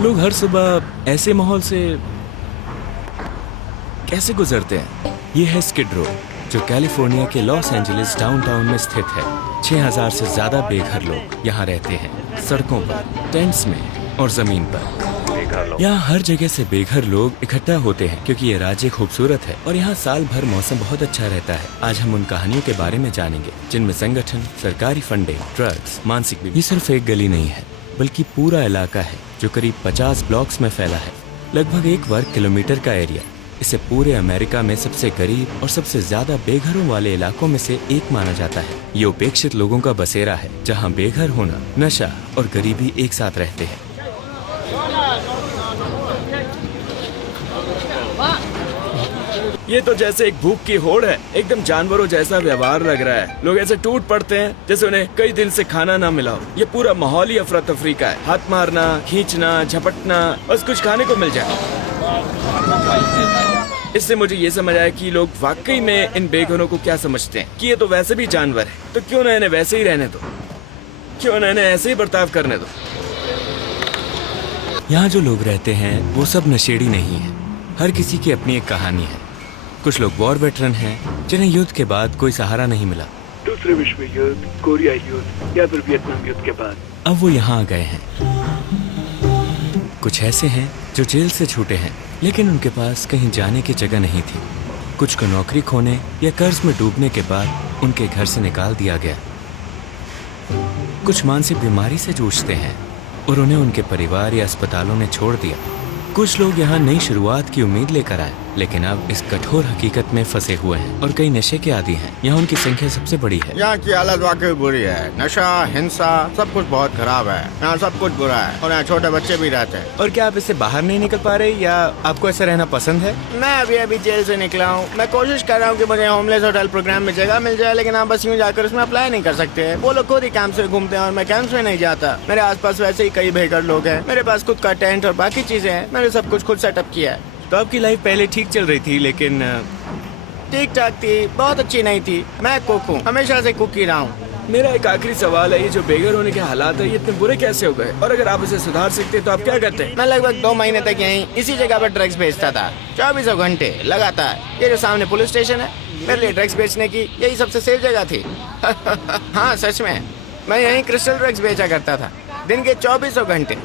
लोग हर सुबह ऐसे माहौल से कैसे गुजरते हैं? ये है स्किड रो, जो कैलिफोर्निया के लॉस एंजलिस डाउनटाउन में स्थित है। 6000 से ज्यादा बेघर लोग यहाँ रहते हैं, सड़कों पर, टेंट्स में और जमीन पर। यहाँ हर जगह से बेघर लोग इकट्ठा होते हैं क्योंकि ये राज्य खूबसूरत है और यहाँ साल भर मौसम बहुत अच्छा रहता है। आज हम उन कहानियों के बारे में जानेंगे जिनमें संगठन, सरकारी फंडिंग, ड्रग्स, मानसिक बीमारी। ये सिर्फ एक गली नहीं है, बल्कि पूरा इलाका है जो करीब 50 ब्लॉक्स में फैला है। लगभग 1 वर्ग किलोमीटर का एरिया। इसे पूरे अमेरिका में सबसे गरीब और सबसे ज्यादा बेघरों वाले इलाकों में से एक माना जाता है। ये उपेक्षित लोगों का बसेरा है, जहाँ बेघर होना, नशा और गरीबी एक साथ रहते हैं। ये तो जैसे एक भूख की होड़ है, एकदम जानवरों जैसा व्यवहार लग रहा है। लोग ऐसे टूट पड़ते हैं जैसे उन्हें कई दिन से खाना ना मिला हो। ये पूरा माहौल ही अफरा तफरी का है। हाथ मारना, खींचना, झपटना, बस कुछ खाने को मिल जाए। इससे मुझे ये समझ आया कि लोग वाकई में इन बेघरों को क्या समझते हैं कि ये तो वैसे भी जानवर है, तो क्यों ना इन्हें वैसे ही रहने दो, क्यों ना इन्हें ऐसे ही बर्ताव करने दो। यहाँ जो लोग रहते हैं वो सब नशेड़ी नहीं है। हर किसी की अपनी एक कहानी है। कुछ लोग वॉर वेटरन हैं जिन्हें युद्ध के बाद कोई सहारा नहीं मिला। दूसरे विश्व युद्ध, कोरिया युद्ध या फिर वियतनाम युद्ध के बाद अब वो यहाँ आ गए हैं। कुछ ऐसे हैं जो जेल से छूटे हैं, लेकिन उनके पास कहीं जाने की जगह नहीं थी। कुछ को नौकरी खोने या कर्ज में डूबने के बाद उनके घर से निकाल दिया गया। कुछ मानसिक बीमारी से जूझते हैं और उन्हें उनके परिवार या अस्पतालों ने छोड़ दिया। कुछ लोग यहाँ नई शुरुआत की उम्मीद लेकर आए, लेकिन अब इस कठोर हकीकत में फंसे हुए हैं और कई नशे के आदी हैं। यहाँ उनकी संख्या सबसे बड़ी है। यहाँ की हालत वाकई बुरी है। नशा, हिंसा, सब कुछ बहुत खराब है। यहाँ सब कुछ बुरा है और यहाँ छोटे बच्चे भी रहते हैं। और क्या आप इससे बाहर नहीं निकल पा रहे या आपको ऐसा रहना पसंद है? मैं अभी जेल से निकला हूँ। मैं कोशिश कर रहा हूँ कि मुझे होमलेस होटल प्रोग्राम में जगह मिल जाए, लेकिन आप बस यूँ जाकर उसमें अप्लाई नहीं कर सकते। वो लोग खुद ही कैंप से घूमते हैं और मैं कैंप में नहीं जाता। मेरे आसपास वैसे ही कई बेघर लोग हैं। मेरे पास खुद का टेंट और बाकी चीजें हैं। मैंने सब कुछ खुद सेटअप किया है। तो आपकी लाइफ पहले ठीक चल रही थी, लेकिन ठीक ठाक थी, बहुत अच्छी नहीं थी। मैं कुक हूँ, हमेशा से कुक ही रहा हूँ। मेरा एक आखिरी सवाल है, ये जो बेघर होने के हालात है ये इतने बुरे कैसे हो गए? और अगर आप इसे सुधार सकते तो आप क्या करते? मैं लगभग 2 महीने तक यहीं इसी जगह पर ड्रग्स बेचता था, 24 घंटे लगातार। ये जो सामने पुलिस स्टेशन है, मेरे लिए ड्रग्स बेचने की यही सबसे सेफ जगह थी। हाँ सच में, मैं यहीं क्रिस्टल ड्रग्स बेचा करता था, दिन के 24 घंटे।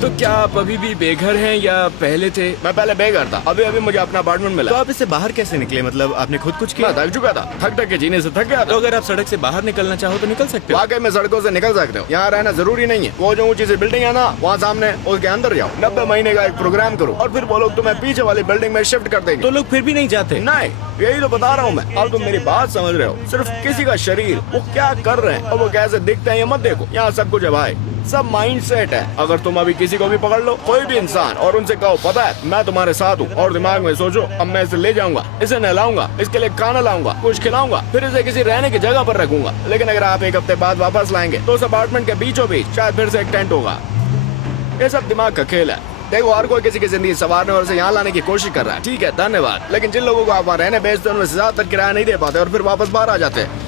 तो क्या आप अभी भी बेघर हैं या पहले थे? मैं पहले बेघर था, अभी मुझे अपना अपार्टमेंट मिला। तो आप इससे बाहर कैसे निकले? मतलब आपने खुद कुछ किया? मैं थक चुका था, थक के जीने से थक गया था। तो अगर आप सड़क से बाहर निकलना चाहो तो निकल सकते हो। वाकई में सड़कों से निकल सकते हो, यहाँ रहना जरूरी नहीं है। वो जो ऊंची सी बिल्डिंग है ना, वहाँ सामने उसके अंदर जाओ, 90 महीने का एक प्रोग्राम करो और फिर वो लोग तुम्हें पीछे वाली बिल्डिंग में शिफ्ट कर देंगे। तो लोग फिर भी नहीं जाते? नहीं, यही तो बता रहा हूँ मैं। अब तुम मेरी बात समझ रहे हो। सिर्फ किसी का शरीर, वो क्या कर रहे हैं और वो कैसे दिखते हैं ये मत देखो। यहाँ सब कुछ है भाई, सब माइंड सेट है। अगर तुम अभी किसी को भी पकड़ लो, कोई भी इंसान, और उनसे कहो पता है मैं तुम्हारे साथ हूँ, और दिमाग में सोचो अब मैं इसे ले जाऊंगा, इसे नहलाऊंगा, इसके लिए खाना लाऊंगा, कुछ खिलाऊंगा, फिर इसे किसी रहने की जगह पर रखूंगा। लेकिन अगर आप 1 हफ्ते बाद वापस लाएंगे तो उस अपार्टमेंट के बीचों बीच शायद फिर से एक टेंट होगा। ये सब दिमाग का खेल है। देखो, हर कोई किसी की जिंदगी संवारने और इसे यहाँ लाने की कोशिश कर रहा है। ठीक है, धन्यवाद। लेकिन जिन लोगों को आप वहाँ रहने भेजते हैं उनमें से ज्यादातर किराया नहीं दे पाते और फिर वापस बाहर आ जाते हैं।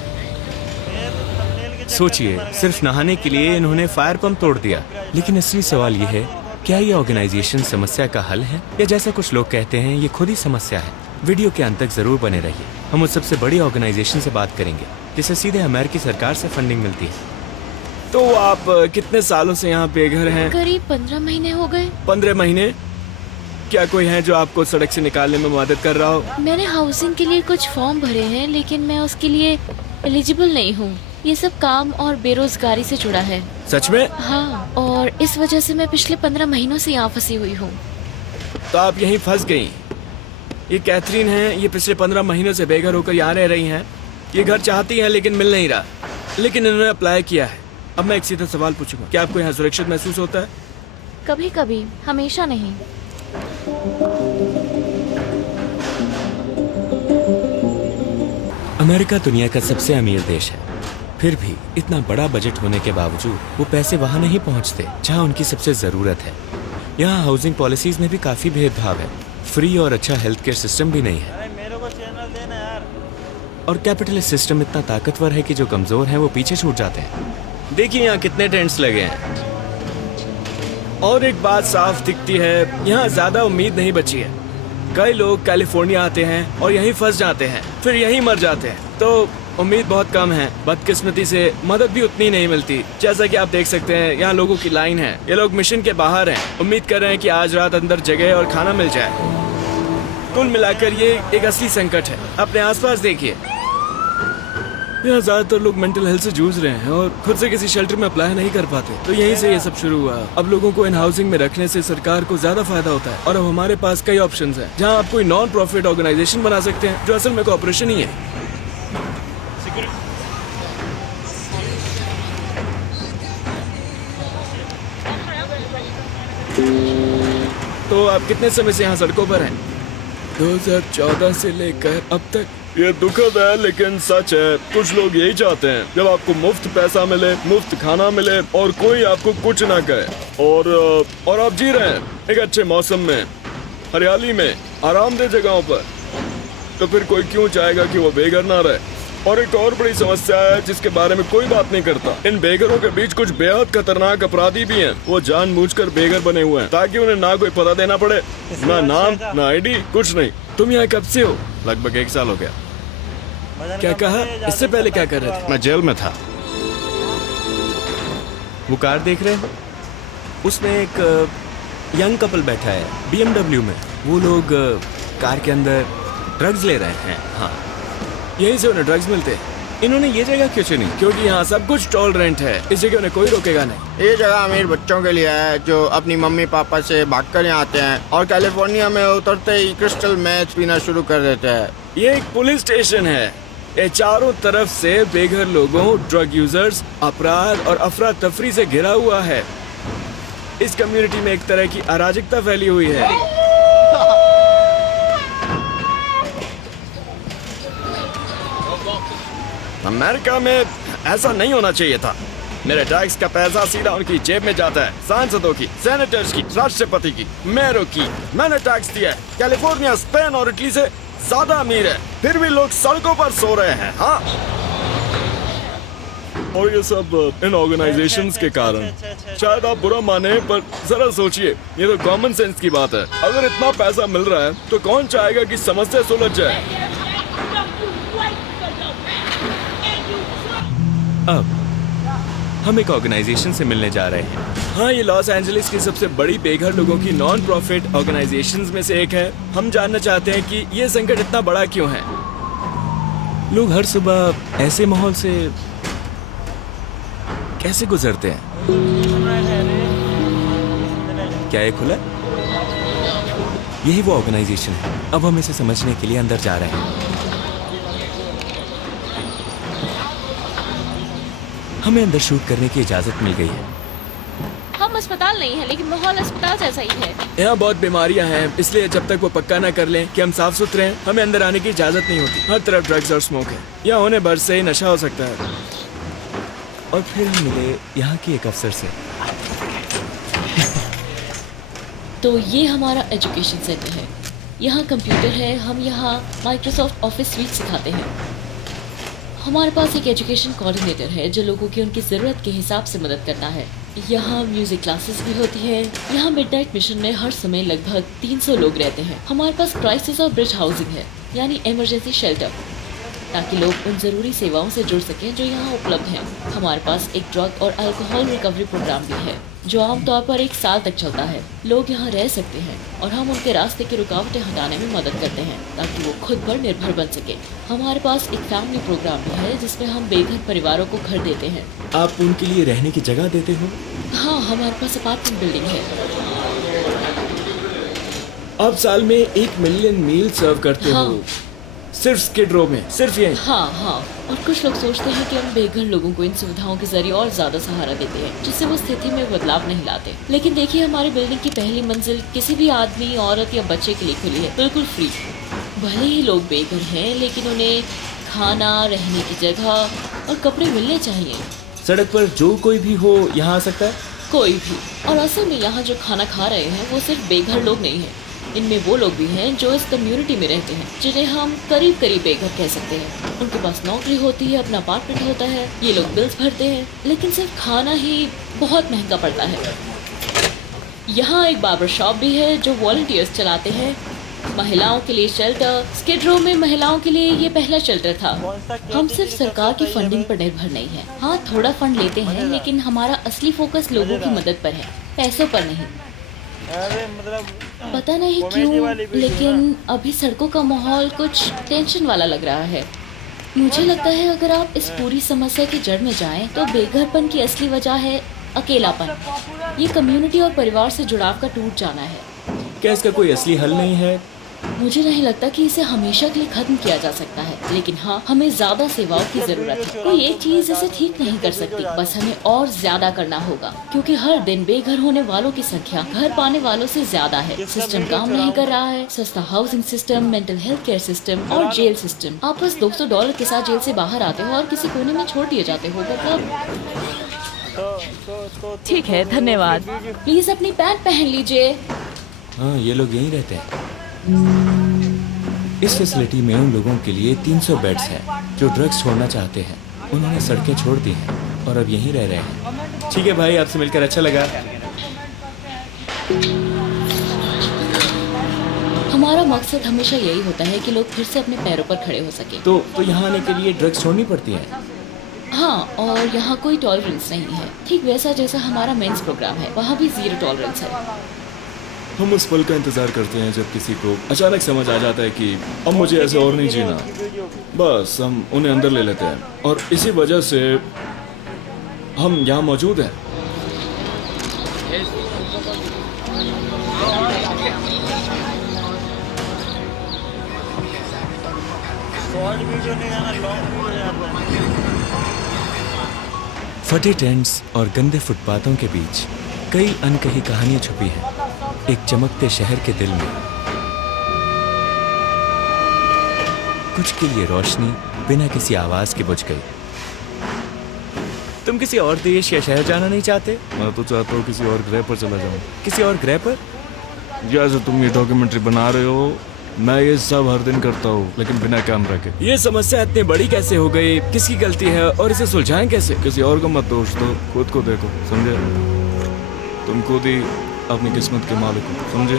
सोचिए, सिर्फ नहाने के लिए इन्होंने फायर पंप तोड़ दिया। लेकिन असली सवाल ये है, क्या ये ऑर्गेनाइजेशन समस्या का हल है या जैसा कुछ लोग कहते हैं ये खुद ही समस्या है? वीडियो के अंत तक जरूर बने रहिए। हम उस सबसे बड़ी ऑर्गेनाइजेशन से बात करेंगे जिसे सीधे अमेरिकी सरकार से फंडिंग मिलती है। तो आप कितने सालों से यहाँ बेघर हैं? करीब 15 महीने हो गए। 15 महीने? क्या कोई है जो आपको सड़क से निकालने में मदद कर रहा हो? मैंने हाउसिंग के लिए कुछ फॉर्म भरे हैं, लेकिन मैं उसके लिए एलिजिबल नहीं हूँ। ये सब काम और बेरोजगारी से जुड़ा है। सच में? हाँ, और इस वजह से मैं पिछले 15 महीनों से यहाँ फंसी हुई हूँ। तो आप यहीं फंस गई। ये कैथरीन है, ये पिछले 15 महीनों से बेघर होकर यहाँ रह रही हैं। ये घर चाहती है लेकिन मिल नहीं रहा, लेकिन इन्होंने अप्लाई किया है। अब मैं एक सीधा सवाल पूछूंगा, क्या आपको यहाँ सुरक्षित महसूस होता है? कभी कभी, हमेशा नहीं। अमेरिका दुनिया का सबसे अमीर देश है, फिर भी इतना बड़ा बजट होने के बावजूद वो पैसे वहाँ नहीं पहुँचते जहाँ उनकी सबसे ज़रूरत है। यहाँ हाउसिंग पॉलिसीज में भी काफ़ी भेदभाव है। फ्री और अच्छा हेल्थ केयर सिस्टम भी नहीं है। और कैपिटलिस्ट सिस्टम इतना ताकतवर है कि जो कमज़ोर हैं वो पीछे छूट जाते हैं। देखिए यहाँ कितने टेंट्स लगे हैं। और एक बात साफ दिखती है, यहाँ ज्यादा उम्मीद नहीं बची है। कई लोग कैलिफोर्निया आते हैं और यहीं फंस जाते हैं, फिर यहीं मर जाते हैं। तो उम्मीद बहुत कम है। बदकिस्मती से मदद भी उतनी नहीं मिलती। जैसा कि आप देख सकते हैं, यहाँ लोगों की लाइन है। ये लोग मिशन के बाहर हैं, उम्मीद कर रहे हैं कि आज रात अंदर जगह और खाना मिल जाए। कुल मिलाकर ये एक असली संकट है। अपने आसपास देखिए, यहाँ ज्यादातर लोग मेंटल हेल्थ से जूझ रहे हैं और खुद से किसी शेल्टर में अप्लाई नहीं कर पाते। तो यहीं से ये सब शुरू हुआ। अब लोगों को इन हाउसिंग में रखने से सरकार को ज्यादा फायदा होता है और अब हमारे पास कई ऑप्शंस हैं, जहाँ आप कोई नॉन प्रॉफिट ऑर्गेनाइजेशन बना सकते हैं जो असल में कॉर्पोरेशन ही है। तो आप कितने समय से यहाँ सड़कों पर हैं? 2014 से लेकर अब तक। ये दुखद है लेकिन सच है। कुछ लोग यही चाहते हैं, जब आपको मुफ्त पैसा मिले, मुफ्त खाना मिले और कोई आपको कुछ ना कहे। और आप जी रहे हैं एक अच्छे मौसम में, हरियाली में, आरामदेह जगहों पर। तो फिर कोई क्यों चाहेगा कि वो बेघर ना रहे? और एक और बड़ी समस्या है जिसके बारे में कोई बात नहीं करता। इन बेघरों के बीच कुछ बेहद खतरनाक अपराधी भी हैं। वो जानबूझकर बेघर बने हुए हैं ताकि उन्हें ना कोई पता देना पड़े, ना नाम, ना आईडी, कुछ नहीं। तुम यहाँ कब से हो? लगभग 1 साल हो गया। क्या कहा? इससे पहले क्या कर रहे थे? मैं जेल में था। वो कार देख रहे हो? उसमें एक यंग कपल बैठा है BMW में। वो लोग कार के अंदर ड्रग्स ले रहे हैं। हाँ, यहीं से उन्हें ड्रग्स मिलते हैं। इन्होंने ये जगह क्यों चुनी? क्योंकि यहाँ सब कुछ टॉलरेंट है। इस जगह उन्हें कोई रोकेगा नहीं। ये जगह अमीर बच्चों के लिए है जो अपनी मम्मी पापा से भागकर यहाँ आते हैं और कैलिफोर्निया में उतरते ही क्रिस्टल मैच पीना शुरू कर देते हैं। ये एक पुलिस स्टेशन है। ये चारों तरफ से बेघर लोगों, ड्रग यूजर्स, अपराध और अफरा तफरी से घिरा हुआ है। इस कम्युनिटी में एक तरह की अराजकता फैली हुई है। अमेरिका में ऐसा नहीं होना चाहिए था। मेरे टैक्स का पैसा सीधा उनकी जेब में जाता है। सांसदों की, सेनेटर्स की, राष्ट्रपति की, मेयरों की। मैंने टैक्स दिया है। कैलिफोर्निया स्पेन और इटली से ज्यादा अमीर है, फिर भी लोग सड़कों पर सो रहे हैं। हाँ, और ये सब इन ऑर्गेनाइजेशंस के कारण। शायद आप बुरा माने, पर जरा सोचिए, ये तो कॉमन सेंस की बात है। अगर इतना पैसा मिल रहा है तो कौन चाहेगा कि समस्या सुलझ जाए? अब हम एक ऑर्गेनाइजेशन से मिलने जा रहे हैं। हाँ, ये लॉस एंजलिस की सबसे बड़ी बेघर लोगों की नॉन प्रॉफिट ऑर्गेनाइजेशंस में से एक है। हम जानना चाहते हैं कि ये संकट इतना बड़ा क्यों है। लोग हर सुबह ऐसे माहौल से कैसे गुजरते हैं? क्या ये खुला? यही वो ऑर्गेनाइजेशन है। अब हम इसे समझने के लिए अंदर जा रहे हैं। हमें अंदर शूट करने की इजाजत मिल गई है। हम अस्पताल नहीं है, लेकिन माहौल अस्पताल जैसा ही है। यहाँ बहुत बीमारियाँ हैं, इसलिए जब तक वो पक्का ना कर लें कि हम साफ सुथरे हैं, हमें अंदर आने की इजाजत नहीं होती। हर तरफ ड्रग्स और स्मोक है। यहाँ होने भर से ही नशा हो सकता है। और फिर हम मिले यहाँ के एक अफसर से। तो ये हमारा एजुकेशन सेंटर है। यहाँ कंप्यूटर है। हम यहाँ माइक्रोसॉफ्ट ऑफिस स्वीट सिखाते हैं। हमारे पास एक एजुकेशन कोऑर्डिनेटर है जो लोगों की उनकी ज़रूरत के हिसाब से मदद करता है। यहाँ म्यूजिक क्लासेस भी होती है। यहाँ मिडनाइट मिशन में हर समय लगभग 300 लोग रहते हैं। हमारे पास क्राइसिस और ब्रिज हाउसिंग है, यानी इमरजेंसी शेल्टर, ताकि लोग उन ज़रूरी सेवाओं से जुड़ सकें जो यहाँ उपलब्ध हैं। हमारे पास एक ड्रग और अल्कोहल रिकवरी प्रोग्राम भी है जो आमतौर पर 1 साल तक चलता है। लोग यहाँ रह सकते हैं और हम उनके रास्ते की रुकावटें हटाने में मदद करते हैं ताकि वो खुद पर निर्भर बन सके। हमारे पास एक फैमिली प्रोग्राम भी है जिसमें हम बेघर परिवारों को घर देते हैं। आप उनके लिए रहने की जगह देते हो? हाँ, हमारे पास अपार्टमेंट बिल्डिंग है। आप साल में 1 मिलियन मील सर्व करते हाँ। हो, सिर्फ स्किड रो में, सिर्फ ये। हाँ। और कुछ लोग सोचते हैं कि हम बेघर लोगों को इन सुविधाओं के जरिए और ज्यादा सहारा देते हैं, जिससे वो स्थिति में बदलाव नहीं लाते। लेकिन देखिए, हमारी बिल्डिंग की पहली मंजिल किसी भी आदमी, औरत या बच्चे के लिए खुली है, बिल्कुल फ्री। भले ही लोग बेघर हैं, लेकिन उन्हें खाना, रहने की जगह और कपड़े मिलने चाहिए। सड़क पर जो कोई भी हो यहाँ आ सकता है? कोई भी। और असल में यहाँ जो खाना खा रहे हैं वो सिर्फ बेघर लोग नहीं हैं। इनमें वो लोग भी हैं जो इस कम्युनिटी में रहते हैं, जिन्हें हम करीब बेघर कह सकते हैं। उनके पास नौकरी होती है, अपना अपार्टमेंट होता है, ये लोग बिल्स भरते हैं, लेकिन सिर्फ खाना ही बहुत महंगा पड़ता है। यहाँ एक बार्बर शॉप भी है जो वॉलंटियर्स चलाते हैं। महिलाओं के लिए शेल्टर। स्किड रो में महिलाओं के लिए ये पहला शेल्टर था। हम सिर्फ सरकार की फंडिंग पर निर्भर नहीं है। हाँ, थोड़ा फंड लेते हैं, लेकिन हमारा असली फोकस लोगों की मदद पर है, पैसों पर नहीं। पता नहीं क्यों, लेकिन अभी सड़कों का माहौल कुछ टेंशन वाला लग रहा है। मुझे लगता है अगर आप इस पूरी समस्या की जड़ में जाएं, तो बेघरपन की असली वजह है अकेलापन। ये कम्युनिटी और परिवार से जुड़ाव का टूट जाना है। क्या इसका कोई असली हल नहीं है? मुझे नहीं लगता कि इसे हमेशा के लिए खत्म किया जा सकता है, लेकिन हाँ, हमें ज्यादा सेवाओं की जरूरत है। कोई एक चीज इसे ठीक नहीं कर सकती, बस हमें और ज्यादा करना होगा, क्योंकि हर दिन बेघर होने वालों की संख्या घर पाने वालों से ज्यादा है। सिस्टम काम नहीं कर रहा है। सस्ता housing system, mental health care system और जेल सिस्टम। आप बस $200 के साथ जेल से बाहर आते हो और किसी कोने में छोड़ दिए जाते हो। मतलब ठीक है, धन्यवाद। प्लीज अपनी पैंट पहन लीजिए। हाँ, ये लोग यहीं रहते हैं। इस फैसिलिटी में उन लोगों के लिए 300 बेड्स हैं जो ड्रग्स छोड़ना चाहते हैं। उन्होंने सड़कें छोड़ दी हैं और अब यहीं रह रहे हैं। ठीक है भाई, आपसे मिलकर अच्छा लगा। हमारा मकसद हमेशा यही होता है कि लोग फिर से अपने पैरों पर खड़े हो सके। तो यहाँ आने के लिए ड्रग्स छोड़नी पड़ती है? हाँ, और यहाँ कोई टॉलरेंस नहीं है, ठीक वैसा जैसा हमारा मेंस प्रोग्राम है, वहाँ भी 0 टॉलरेंस है। हम उस पल का इंतजार करते हैं जब किसी को अचानक समझ आ जाता है कि अब मुझे ऐसे और नहीं जीना। बस हम उन्हें अंदर ले लेते हैं और इसी वजह से हम यहाँ मौजूद हैं। फटे टेंट्स और गंदे फुटपाथों के बीच कई अनकही कहानियां छुपी हैं। एक चमकते शहर के दिल में कुछ के लिए रोशनी बिना किसी आवाज के बुझ गई। तुम किसी और देश या शहर जाना नहीं चाहते? मैं तो चाहता हूँ किसी और ग्रह पर चला जाऊँ। किसी और ग्रह पर? जैसे तुम ये डॉक्यूमेंट्री बना रहे हो, मैं ये सब हर दिन करता हूँ, लेकिन बिना कैमरा के। ये समस्या इतनी बड़ी कैसे हो गई? किसकी गलती है और इसे सुलझाएं कैसे? किसी और को मत दोष दो, खुद को देखो, समझे? तुम खुद ही अपनी किस्मत के मालिक हो, समझे?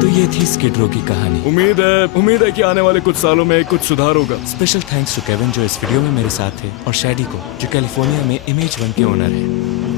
तो ये थी स्किड रो की कहानी। उम्मीद है कि आने वाले कुछ सालों में कुछ सुधार होगा। स्पेशल थैंक्स टू केविन जो इस वीडियो में मेरे साथ थे, और शैडी को जो कैलिफोर्निया में इमेज 1 के ओनर है।